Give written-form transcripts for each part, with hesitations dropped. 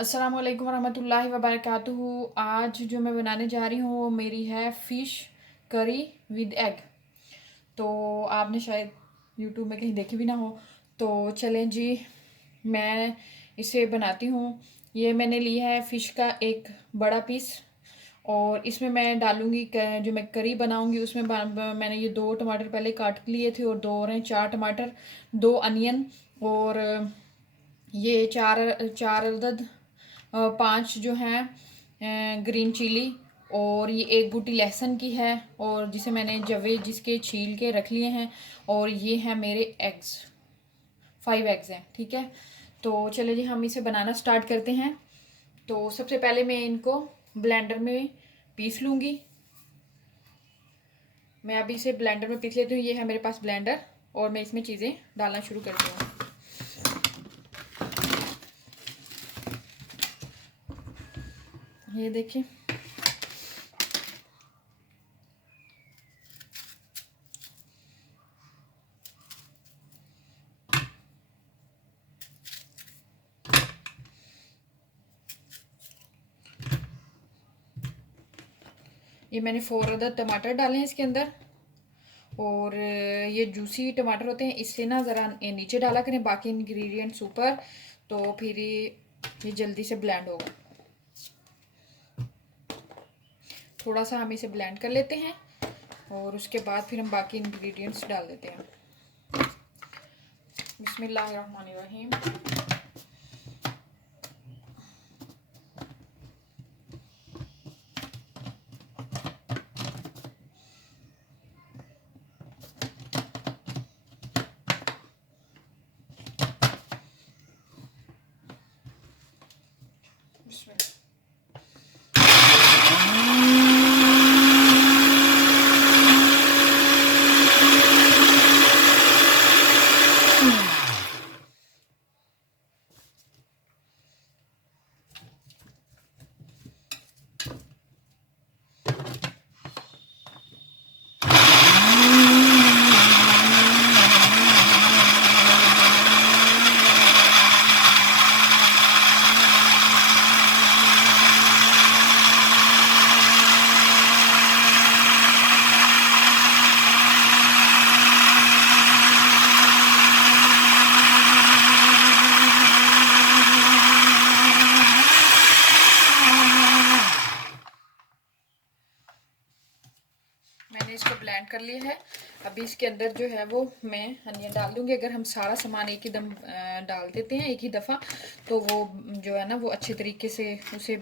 अस्सलाम वालेकुम वरहमतुल्लाहि वबरकातुहू। आज जो मैं बनाने जा रही हूँ वो मेरी है फ़िश करी विद एग। तो आपने शायद यूट्यूब में कहीं देखी भी ना हो। तो चलें जी, मैं इसे बनाती हूँ। ये मैंने लिया है फ़िश का एक बड़ा पीस, और इसमें मैं डालूँगी जो मैं करी बनाऊँगी उसमें मैंने ये 2 टमाटर पहले काट लिए थे, और 2 और हैं 4 टमाटर, 2 अनियन, और ये चार चार अदद 5 जो हैं ग्रीन चिली, और ये एक बूटी लहसुन की है, और जिसे मैंने जवे जिसके छील के रख लिए हैं। और ये हैं मेरे एग्स, 5 एग्स हैं, ठीक है। तो चले जी, हम इसे बनाना स्टार्ट करते हैं। तो सबसे पहले मैं इनको ब्लेंडर में पीस लूँगी। मैं अभी इसे ब्लेंडर में पीस लेती हूँ। ये है मेरे पास ब्लेंडर, और मैं इसमें चीज़ें डालना शुरू करती हूँ। ये देखिए, ये मैंने 4 अदद टमाटर डाले हैं इसके अंदर। और ये जूसी टमाटर होते हैं, इसलिए ना ज़रा नीचे डाला करें, बाकी इंग्रेडिएंट्स ऊपर, तो फिर ये जल्दी से ब्लेंड होगा। थोड़ा सा हम इसे ब्लेंड कर लेते हैं, और उसके बाद फिर हम बाकी इंग्रेडिएंट्स डाल देते हैं। बिस्मिल्लाहिर्रहमानिर्रहीम। बिस्मिल्लाह। मैंने इसको ब्लेंड कर लिया है। अभी इसके अंदर जो है वो मैं अनियन डाल दूंगी। अगर हम सारा सामान एक ही दम डाल देते हैं एक ही दफ़ा, तो वो जो है ना वो अच्छे तरीके से उसे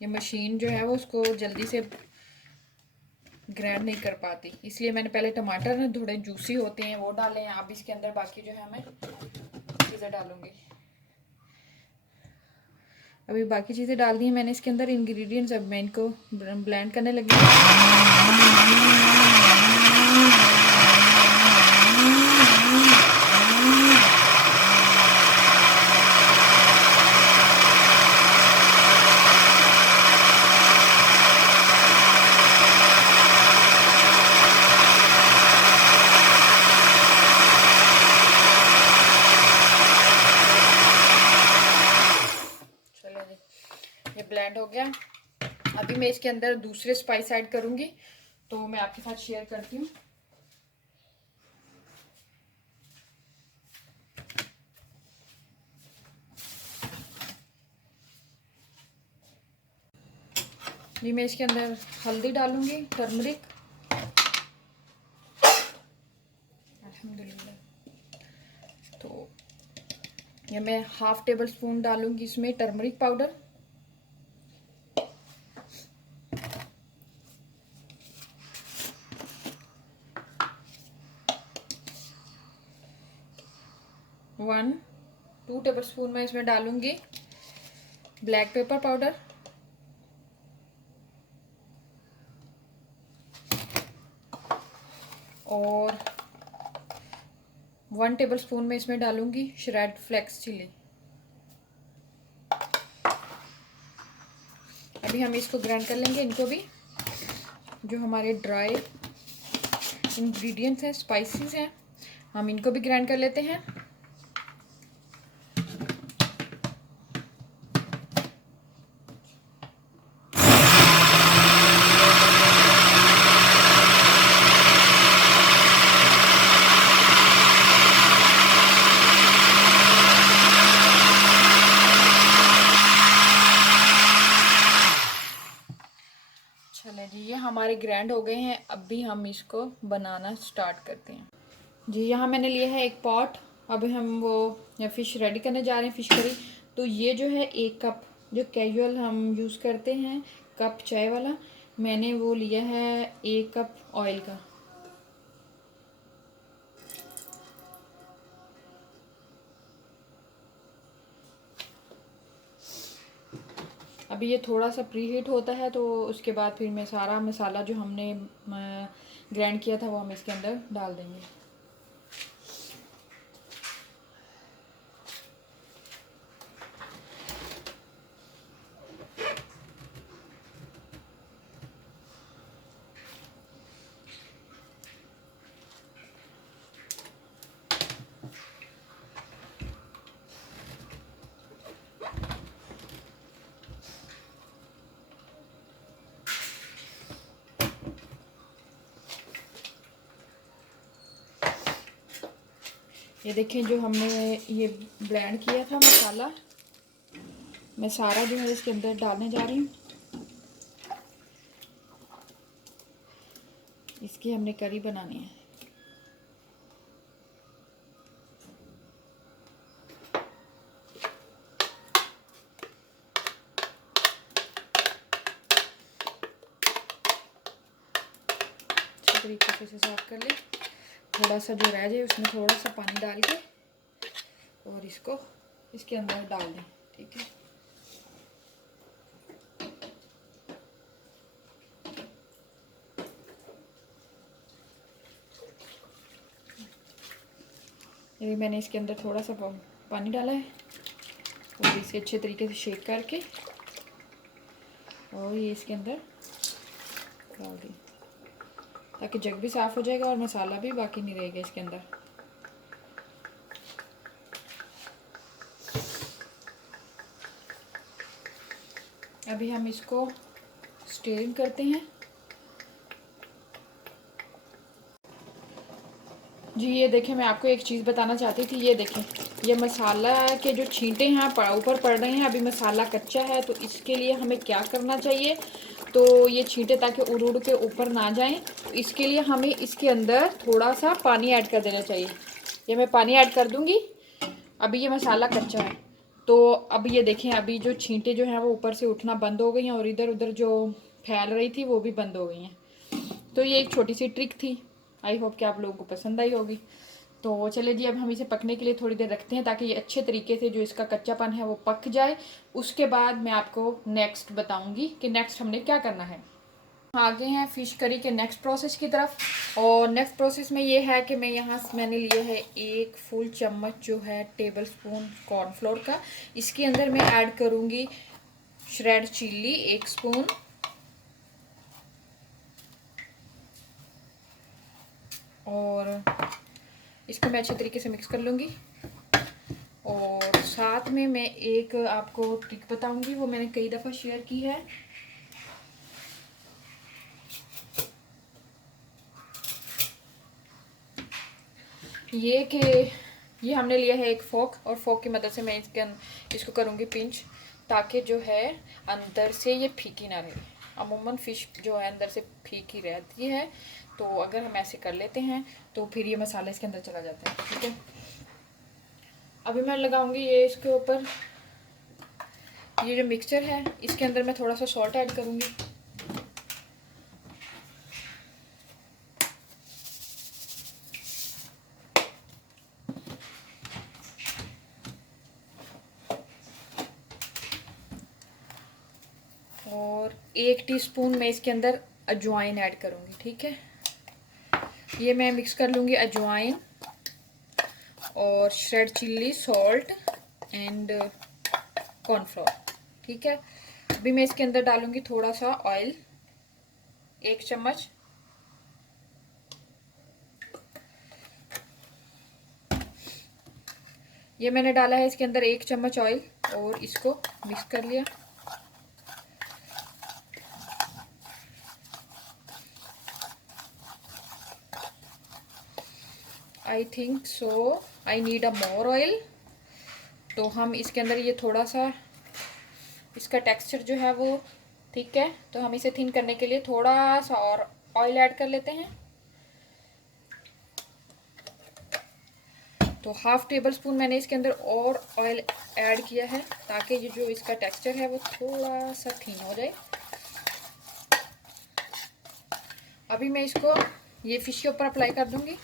ये मशीन जो है वो उसको जल्दी से ग्राइंड नहीं कर पाती। इसलिए मैंने पहले टमाटर ना थोड़े जूसी होते हैं वो डाले हैं। अब इसके अंदर बाकी जो है मैं चीज़ें डालूंगी। अभी बाकी चीज़ें डाल दी हैं मैंने इसके अंदर इंग्रेडिएंट्स। अब मैं इनको ब्लेंड करने लगी। ये ब्लेंड हो गया। अभी मैं इसके अंदर दूसरे स्पाइस ऐड करूंगी, तो मैं आपके साथ शेयर करती हूँ। ये मैं इसके अंदर हल्दी डालूंगी, टर्मरिक, अल्हम्दुलिल्लाह। तो ये मैं 1/2 टेबल स्पून डालूंगी इसमें turmeric powder. One 2 table spoon मैं इसमें डालूंगी ब्लैक पेपर पाउडर। और 1 टेबल स्पून में इसमें डालूंगी श्रेड फ्लेक्स चिली। अभी हम इसको ग्राइंड कर लेंगे इनको भी। जो हमारे ड्राई इंग्रेडिएंट्स हैं, स्पाइसेस हैं, हम इनको भी ग्राइंड कर लेते हैं। हमारे ग्राइंड हो गए हैं। अभी हम इसको बनाना स्टार्ट करते हैं। जी यहाँ मैंने लिया है एक पॉट। अभी हम वो फ़िश रेडी करने जा रहे हैं, फ़िश करी। तो ये जो है 1 कप, जो कैजुअल हम यूज़ करते हैं कप चाय वाला, मैंने वो लिया है 1 कप ऑयल का। अभी ये थोड़ा सा प्री हीट होता है तो उसके बाद फिर मैं सारा मसाला जो हमने ग्राइंड किया था वो हम इसके अंदर डाल देंगे। ये देखें जो हमने ये ब्लेंड किया था मसाला, मैं सारा जो है इसके अंदर डालने जा रही हूँ। इसकी हमने करी बनानी है। अच्छी तरीके से साफ कर ले। थोड़ा सा जो रह जाए उसमें थोड़ा सा पानी डाल के और इसको इसके अंदर डाल दें, ठीक है। ये मैंने इसके अंदर थोड़ा सा पानी डाला है और इसे अच्छे तरीके से शेक करके और ये इसके अंदर डाल दी, ताकि जग भी साफ़ हो जाएगा और मसाला भी बाकी नहीं रहेगा इसके अंदर। अभी हम इसको स्टीरिंग करते हैं। जी ये देखें, मैं आपको एक चीज़ बताना चाहती थी। ये देखें, ये मसाला के जो छींटे हैं ऊपर पड़ रहे हैं। अभी मसाला कच्चा है तो इसके लिए हमें क्या करना चाहिए, तो ये छींटे ताकि उड़ उड़ के ऊपर ना जाएं, तो इसके लिए हमें इसके अंदर थोड़ा सा पानी ऐड कर देना चाहिए। ये मैं पानी ऐड कर दूँगी। अभी ये मसाला कच्चा है तो अब ये देखें, अभी जो छींटे जो हैं वो ऊपर से उठना बंद हो गई हैं और इधर उधर जो फैल रही थी वो भी बंद हो गई हैं। तो ये एक छोटी सी ट्रिक थी। आई होप कि आप लोगों को पसंद आई होगी। तो चलिए जी, अब हम इसे पकने के लिए थोड़ी देर रखते हैं ताकि ये अच्छे तरीके से जो इसका कच्चापन है वो पक जाए। उसके बाद मैं आपको नेक्स्ट बताऊंगी कि नेक्स्ट हमने क्या करना है। आगे हैं फ़िश करी के नेक्स्ट प्रोसेस की तरफ। और नेक्स्ट प्रोसेस में ये है कि मैंने लिया है 1 फुल चम्मच जो है टेबल स्पून कॉर्नफ्लोर का। इसके अंदर मैं ऐड करूँगी श्रेड चिल्ली 1 स्पून, और इसको मैं अच्छे तरीके से मिक्स कर लूँगी। और साथ में मैं एक आपको ट्रिक बताऊँगी, वो मैंने कई दफ़ा शेयर की है। ये कि ये हमने लिया है एक फोक, और फोक की मदद से मैं इसको करूँगी पिंच, ताकि जो है अंदर से ये फीकी ना रहे। अमूमन फ़िश जो है अंदर से फीकी रहती है, तो अगर हम ऐसे कर लेते हैं तो फिर ये मसाला इसके अंदर चला जाता है, ठीक है। अभी मैं लगाऊंगी ये इसके ऊपर, ये जो मिक्सचर है इसके अंदर मैं थोड़ा सा सॉल्ट ऐड करूँगी। और 1 टीस्पून मैं इसके अंदर अजवाइन ऐड करूँगी, ठीक है। ये मैं मिक्स कर लूँगी अजवाइन और shred chilli, salt and cornflour, ठीक है। अभी मैं इसके अंदर डालूँगी थोड़ा सा ऑयल, 1 चम्मच। ये मैंने डाला है इसके अंदर 1 चम्मच ऑयल और इसको मिक्स कर लिया। I think so I need a more oil. तो हम इसके अंदर ये थोड़ा सा इसका टेक्सचर जो है वो ठीक है, तो हम इसे थिन करने के लिए थोड़ा सा और ऑयल ऐड कर लेते हैं। तो हाफ टेबल स्पून मैंने इसके अंदर और ऑयल ऐड किया है ताकि ये जो इसका टेक्सचर है वो थोड़ा सा थिन हो जाए। अभी मैं इसको ये फिश के ऊपर अप्लाई कर दूंगी।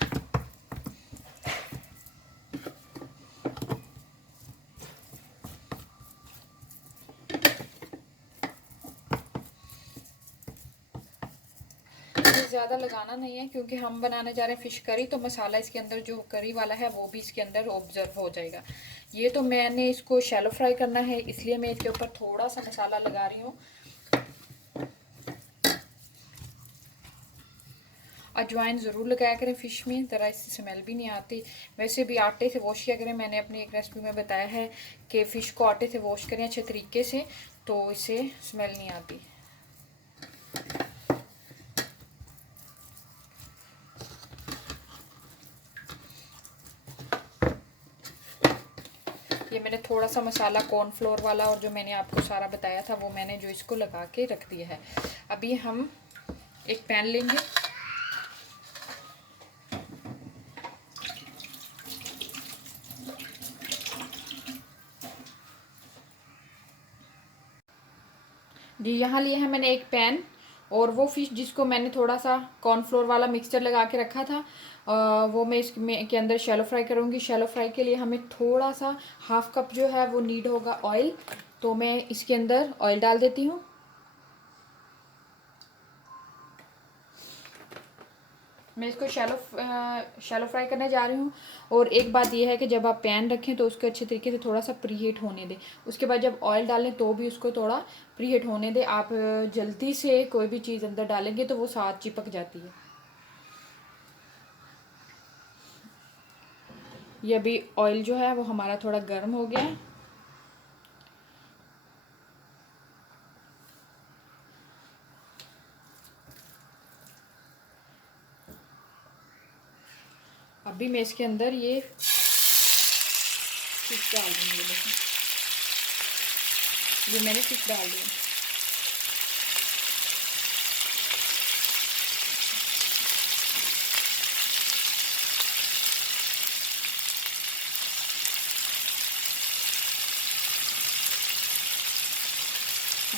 ज़्यादा लगाना नहीं है क्योंकि हम बनाने जा रहे हैं फ़िश करी, तो मसाला इसके अंदर जो करी वाला है वो भी इसके अंदर ऑब्जर्व हो जाएगा। ये तो मैंने इसको शैलो फ्राई करना है, इसलिए मैं इसके ऊपर थोड़ा सा मसाला लगा रही हूँ। अजवाइन ज़रूर लगाया करें फ़िश में, ज़रा इससे स्मेल भी नहीं आती। वैसे भी आटे से वॉश किया करें, मैंने अपनी एक रेसिपी में बताया है कि फ़िश को आटे से वॉश करें अच्छे तरीके से, तो इससे स्मेल नहीं आती। ये मैंने थोड़ा सा मसाला कॉर्नफ्लोर वाला और जो मैंने आपको सारा बताया था वो मैंने जो इसको लगा के रख दिया है। अभी हम एक पैन लेंगे, जी यहाँ लिए है मैंने एक पैन, और वो फिश जिसको मैंने थोड़ा सा कॉर्नफ्लोर वाला मिक्सचर लगा के रखा था वो मैं इसमें के अंदर शैलो फ्राई करूँगी। शैलो फ्राई के लिए हमें थोड़ा सा हाफ कप जो है वो नीड होगा ऑयल, तो मैं इसके अंदर ऑयल डाल देती हूँ। मैं इसको शैलो फ्राई करने जा रही हूँ। और एक बात यह है कि जब आप पैन रखें तो उसको अच्छे तरीके से थोड़ा सा प्रीहीट होने दें। उसके बाद जब ऑयल डालें तो भी उसको थोड़ा प्रीहीट होने दें। आप जल्दी से कोई भी चीज़ अंदर डालेंगे तो वो साथ चिपक जाती है। ये अभी ऑयल जो है वो हमारा थोड़ा गर्म हो गया है। अभी मैं इसके अंदर ये फिश डाल दूँगी। देखिए ये मैंने फिश डाल दी।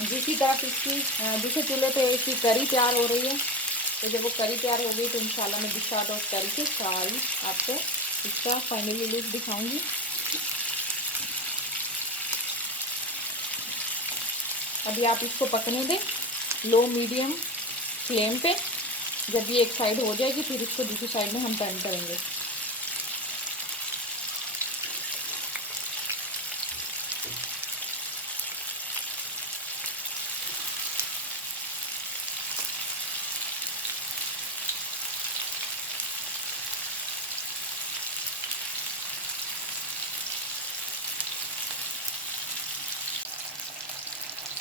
दूसरी तरफ इसकी दूसरे चूल्हे पे इसकी करी तैयार हो रही है। तो जब वो करी तैयार हो गई तो इंशाल्लाह मैं डिश आउट ऑफ करी के सारी आपको इसका फाइनली लुक दिखाऊंगी। अभी आप इसको पकने दें लो मीडियम फ्लेम पे। जब ये एक साइड हो जाएगी फिर इसको दूसरी साइड में हम टर्न करेंगे।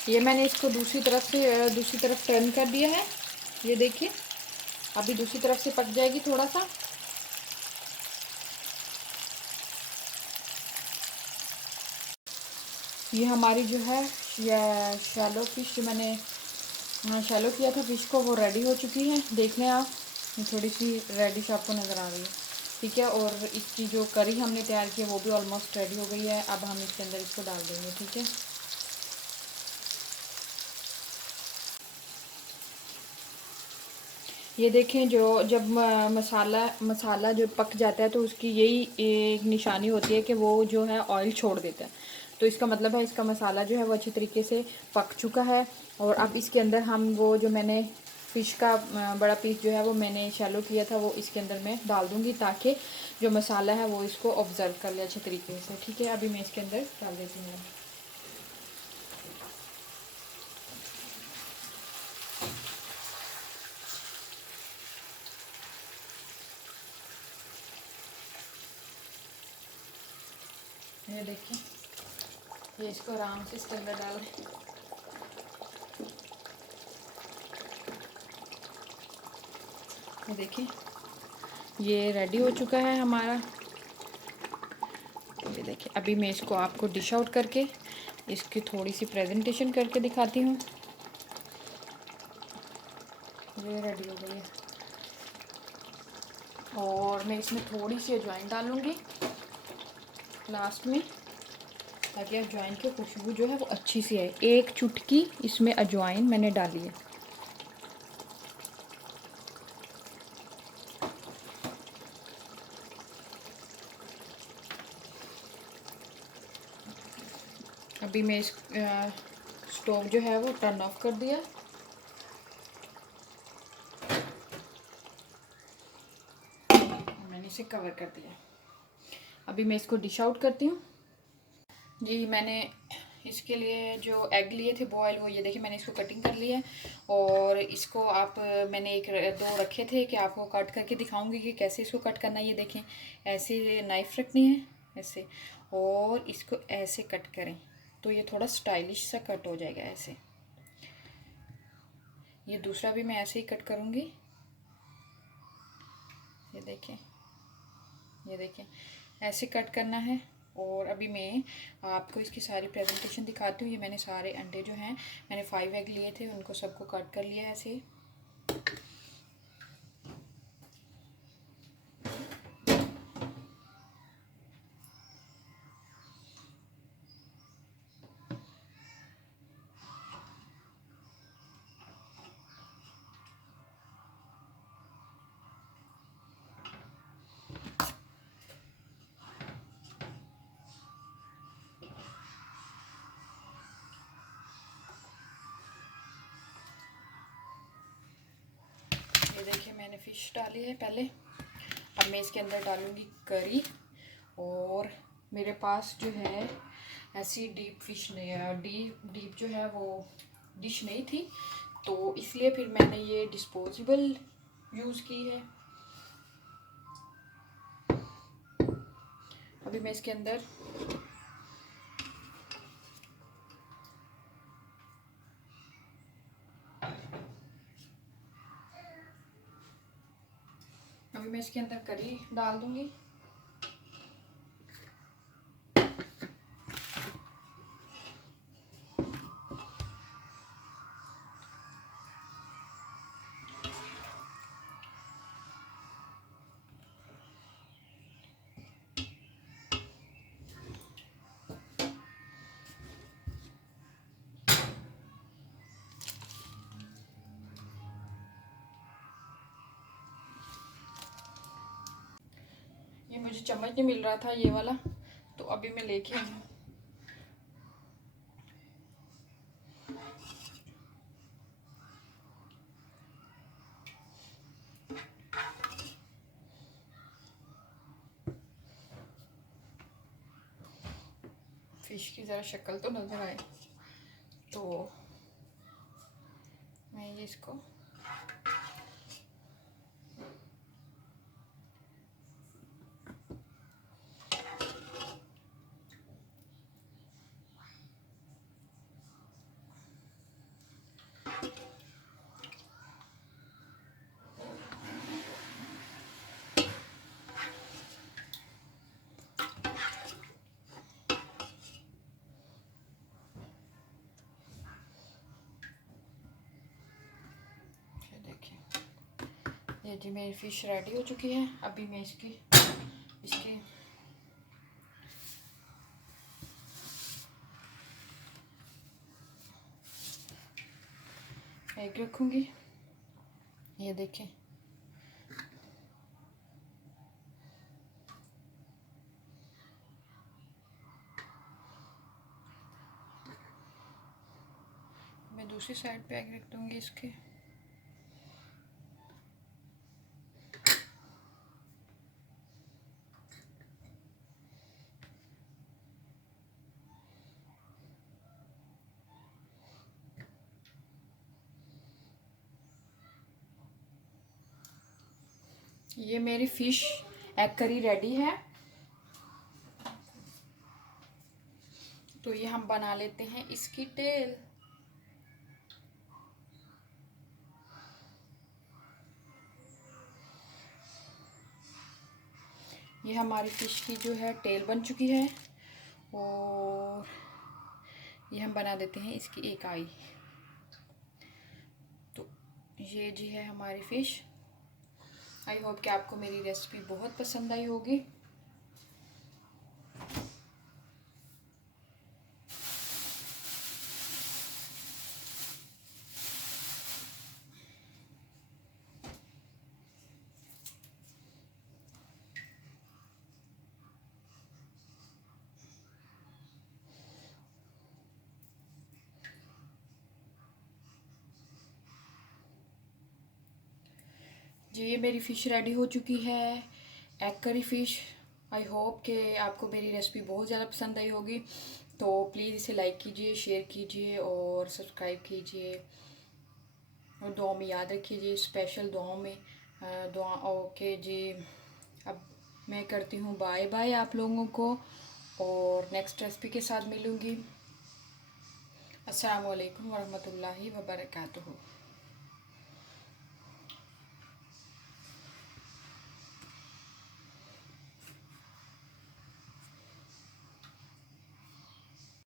ये मैंने इसको दूसरी तरफ टर्न कर दिया है। ये देखिए अभी दूसरी तरफ से पक जाएगी थोड़ा सा। ये हमारी जो है या शैलो फिश जो मैंने शैलो किया था फिश को वो रेडी हो चुकी है। देख लें आप, थोड़ी सी रेडिश आपको नज़र आ रही है। ठीक है, और इसकी जो करी हमने तैयार की है वो भी ऑलमोस्ट रेडी हो गई है। अब हम इसके अंदर इसको डाल देंगे। ठीक है, ये देखें जो जब मसाला जो पक जाता है तो उसकी यही एक निशानी होती है कि वो जो है ऑयल छोड़ देता है। तो इसका मतलब है इसका मसाला जो है वो अच्छे तरीके से पक चुका है। और अब इसके अंदर हम वो जो मैंने फ़िश का बड़ा पीस जो है वो मैंने शैलो किया था वो इसके अंदर मैं डाल दूँगी ताकि जो मसाला है वो इसको ऑब्ज़र्व कर ले अच्छे तरीके से। ठीक है, अभी मैं इसके अंदर डाल देती हूँ। ये देखिए, ये इसको आराम से इसके अंदर डाल दें। ये देखिए ये रेडी हो चुका है हमारा। ये देखिए अभी मैं इसको आपको डिश आउट करके इसकी थोड़ी सी प्रेजेंटेशन करके दिखाती हूँ। ये रेडी हो गई है। और मैं इसमें थोड़ी सी अजवाइन डालूँगी लास्ट में, ताकि अजवाइन की खुशबू जो है वो अच्छी सी है। एक चुटकी इसमें अजवाइन मैंने डाली है। अभी मैं इस स्टोव जो है वो टर्न ऑफ कर दिया। मैंने इसे कवर कर दिया। अभी मैं इसको डिश आउट करती हूँ। जी, मैंने इसके लिए जो एग लिए थे बॉयल, वो ये देखिए मैंने इसको कटिंग कर लिया है। और इसको आप मैंने दो रखे थे कि आपको कट करके दिखाऊंगी कि कैसे इसको कट करना है। ये देखें, ऐसे नाइफ़ रखनी है ऐसे, और इसको ऐसे कट करें तो ये थोड़ा स्टाइलिश सा कट हो जाएगा ऐसे। ये दूसरा भी मैं ऐसे ही कट करूँगी। ये देखें, ये देखें, ऐसे कट करना है। और अभी मैं आपको इसकी सारी प्रेजेंटेशन दिखाती हूँ। ये मैंने सारे अंडे जो हैं, मैंने 5 एग लिए थे, उनको सबको कट कर लिया है ऐसे। ये देखिए मैंने फ़िश डाली है पहले। अब मैं इसके अंदर डालूँगी करी। और मेरे पास जो है ऐसी डीप फिश नहीं, डीप जो है वो डिश नहीं थी, तो इसलिए फिर मैंने ये डिस्पोजेबल यूज़ की है। अभी मैं इसके अंदर करी डाल दूँगी। ये मुझे चम्मच नहीं मिल रहा था ये वाला, तो अभी मैं लेके आई हूँ। फ़िश की ज़रा शक्ल तो नज़र आए, तो मैं ये इसको ये जी मेरी फ़िश रेडी हो चुकी है। अभी मैं इसकी एग रखूँगी। ये देखें, मैं दूसरी साइड पे एग रख दूँगी इसके। ये मेरी फ़िश एग करी रेडी है। तो ये हम बना लेते हैं इसकी टेल। ये हमारी फ़िश की जो है टेल बन चुकी है। और ये हम बना देते हैं इसकी एक आई। तो ये जी है हमारी फ़िश। आई होप कि आपको मेरी रेसिपी बहुत पसंद आई होगी। जी ये मेरी फ़िश रेडी हो चुकी है, egg curry fish. I hope कि आपको मेरी रेसिपी बहुत ज़्यादा पसंद आई होगी। तो प्लीज़ इसे लाइक कीजिए, शेयर कीजिए और सब्सक्राइब कीजिए और दुआ में याद रखिए जी, स्पेशल दुआ में दुआ। ओके जी, अब मैं करती हूँ बाय बाय आप लोगों को और नेक्स्ट रेसिपी के साथ मिलूँगी। अस्सलाम वालेकुम वरहमतुल्लाहि वबरकातुहू।